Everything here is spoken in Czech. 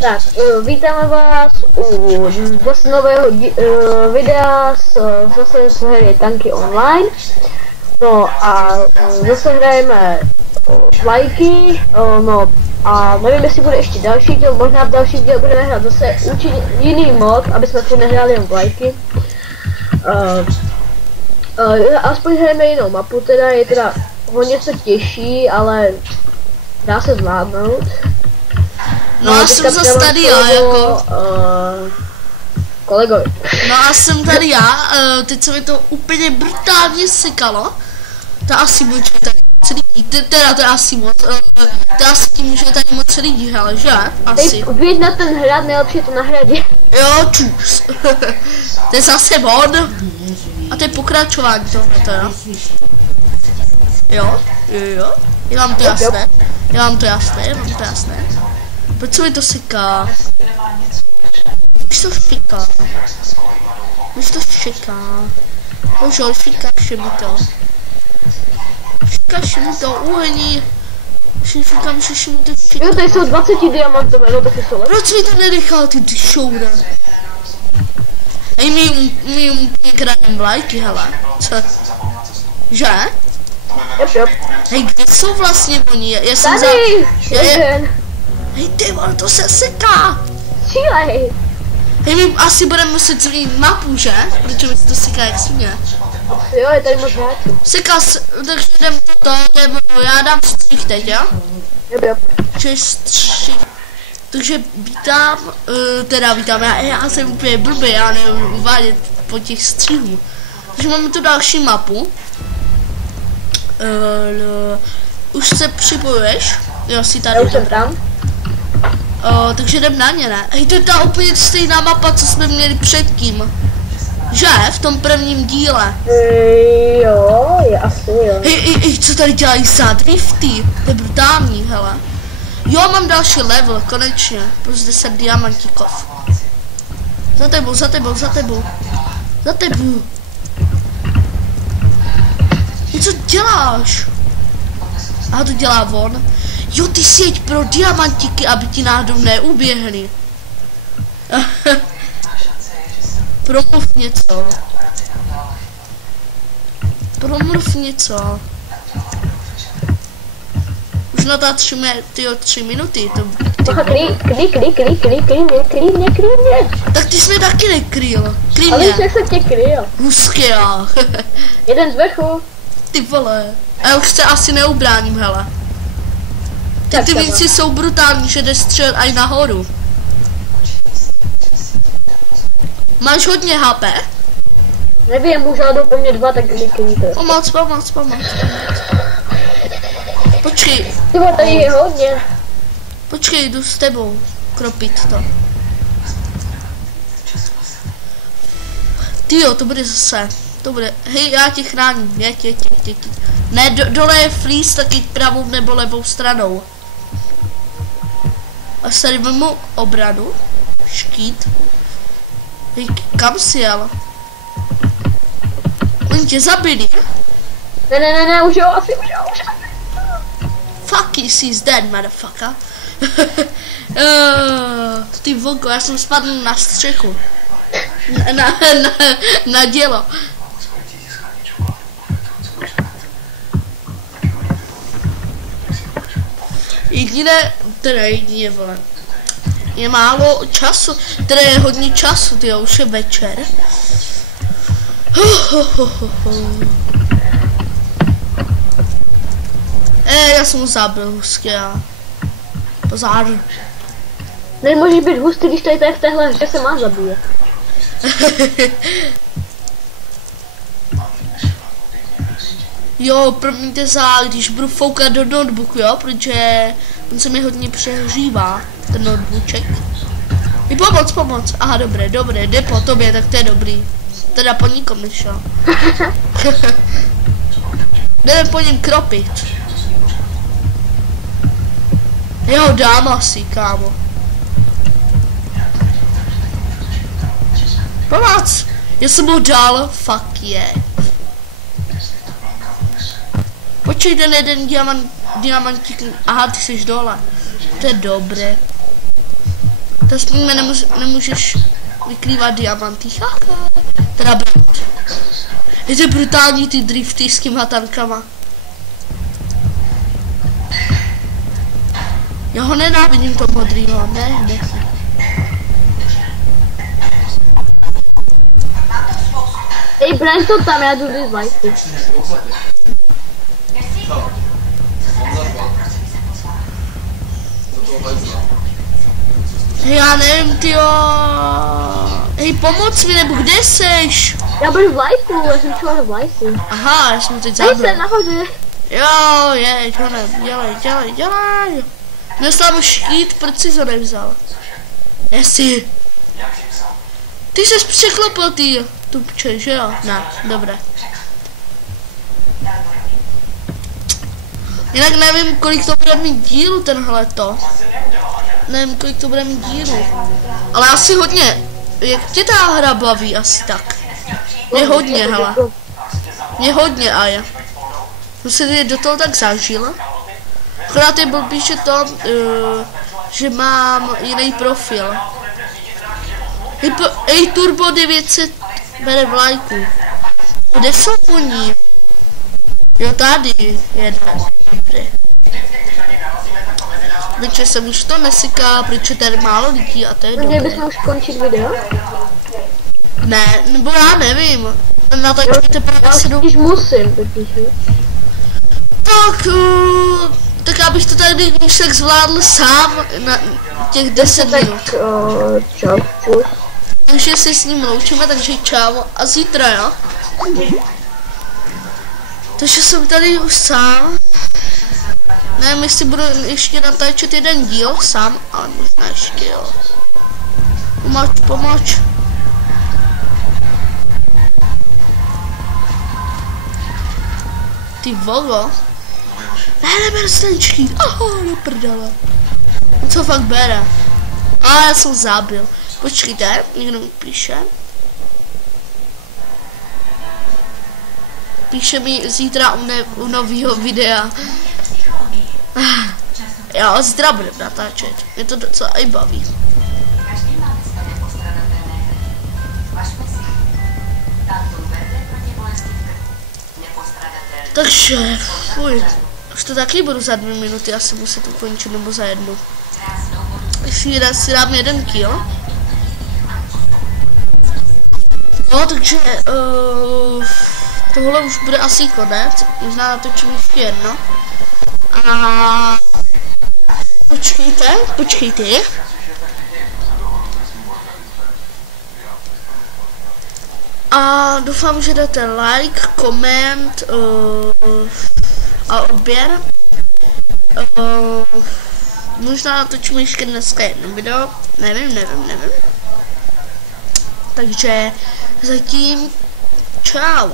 Tak, vítáme vás u zase nového videa zase z hry Tanky Online. No a zase hrajeme vlajky, no a nevím, jestli bude ještě další díl, možná v další díl budeme hrát zase jiný mod, aby jsme tu nehráli jen vlajky. Aspoň hrajeme jinou mapu, teda je teda hodně se těžší, ale dá se zvládnout. No a jsem zase tady já, jako... kolegovi. No a jsem tady já, teď se mi to úplně brutálně sekalo. To asi bude tady celý, teda to je asi moc, to asi tím, že tady moc lidí hráli, že? Asi. Běž na ten hrad, nejlepší je to na hradě. Jo, čus. To je zase mod. A to je pokračování tohle, teda. Jo. Já mám to jasné. Proč se mi to seká? Už to špiká. Božo, špikáš mi to. Špikáš mi to, uhení. Špikáš mi to špiká. Jo, tady jsou 20 diamantové, no taky jsou. Proč mi to nenechal, ty šoura? Hej, my úplně kradem vlajky, hele. Co? Že? Jop. Hej, kde jsou vlastně oni? Já jsem tady! Hej, ty vole, to se seká! Střílej! Hej, my asi budeme muset změnit mapu, že? Protože mi se to seká jak svině. Jo, je tady moc hráčů. Seká se, takže jdem já dám střih teď, jo? Jop. Střih. Takže vítám, já jsem úplně blbý, já nevím uvádět po těch střihů. Takže máme tu další mapu. Už se připojuješ? Jo, si tady. Já už jsem tam. Takže jdem na ně, ne? Hej, to je ta úplně stejná mapa, co jsme měli předtím. Že? V tom prvním díle. Jo, je asi jo. Hej, co tady dělají za drifty? To je brutální, hele. Jo, mám další level, konečně. Plus 10 diamantíkov. Za tebou. Co děláš? Aha, to dělá on. Jo, ty sieť pro diamantíky, aby ti náhodou neuběhly. Promluv něco. Už natáčíme, tyjo, 3 minuty, to... Klidně. Tak ty jsi mě taky nekryl. Ale jak se tě kryl. Husky já. Jeden z vrchu. Ty vole. A já už se asi neubráním, hele. Ty věci jsou brutální, že jde střelit aj nahoru. Máš hodně HP? Nevím, můžu dát po mně 2, tak klidně. Pomoc. Počkej. Ty vole, tady je hodně. Počkej, jdu s tebou kropit to. Tyjo, to bude zase. To bude. Hej, já tě chráním. Jeď. Ne, dole je freeze, taky pravou nebo levou stranou. A tady vemu obranu. Štít. Hej, kam jsi jel? Oni tě zabili. Ne, už jo, asi. Fuck, he's dead, motherfucker. Ty vogo, já jsem spadl na střechu. Na dělo. Jediné, vole. Je málo času, teda je hodně času, tyjo, už je večer. Já jsem ho zabil, husky, já. Pozár. Nemůžeš být hustý, když tady v téhle hře se má zabíjet. Jo, promiňte když budu foukat do notebooku, jo, protože on se mi hodně přehřívá, ten notebookček. I pomoc. Aha, dobré, jde po tobě, tak to je dobrý. Teda po nikom nešel. Jdeme po něm kropit. Jo, dám asi, kámo. Pomoc! Já jsem ho dal, fuck yeah. Počkej, ten jeden diamantík, aha, ty jsi dole. To je dobré. To aspoň nemůžeš vykrývat diamanty. Teda brát. Je to brutální ty drifty s těma tankama. Já ho nenávidím, to modrýho, ne. Ej, braň to tam, já jdu z lajky. Já nevím, tyjo. Hej, pomoc mi, nebo kde seš? Já budu v lajku, já jsem šel v lajku. Aha, já jsem teď Hej, zabil. jsem nahoře. Jo, dělej. Dostal mu štít, proč jsi to nevzal? Jestli. Ty jsi překlopil ty tupče, že jo? Ne, dobré. Jinak nevím, kolik to bude mít dílu tenhleto. Nevím, kolik to bude mít dílu. Ale asi hodně. Jak tě ta hra baví asi tak? Mě hodně, hele. Mě hodně, Aja. Jsem se do toho tak zažil. Akorát je blbý, že to, že mám jiný profil. Ej, Turbo 900 bere v lajku. Kde jsou oni? Jo, tady jeden. Dobrý. Protože se už to nesyká, protože tady málo lidí a to je dobré. Měli bychom už končit video? Ne, nebo já nevím. Natačujete teprve 7. Když musím, totiž. Tak abych to tady už tak zvládl sám na těch 10 minut. Čau. Takže se s ním loučíme, takže čau a zítra, jo? Takže jsem tady už sám. Nevím, jestli budu ještě natáčet jeden díl sám, ale možná ještě, jo. Pomoč. Ty volo. Neber stenčky. Aha, do prdele. Co fakt bere? Já jsem zabil. Počkejte, někdo mi píše. Píše mi zítra u nového videa. Já zítra budu natáčet. Mě to docela i baví. Takže, fuj. Už to taky budu za 2 minuty asi muset ukončit, nebo za 1. Ještě si dám 1 kill. No, takže tohle už bude asi konec. Možná natočím ještě jedno. A počkejte. A doufám, že dáte like, koment a odběr. Možná natočím ještě dneska jedno video. Nevím. Takže zatím čau.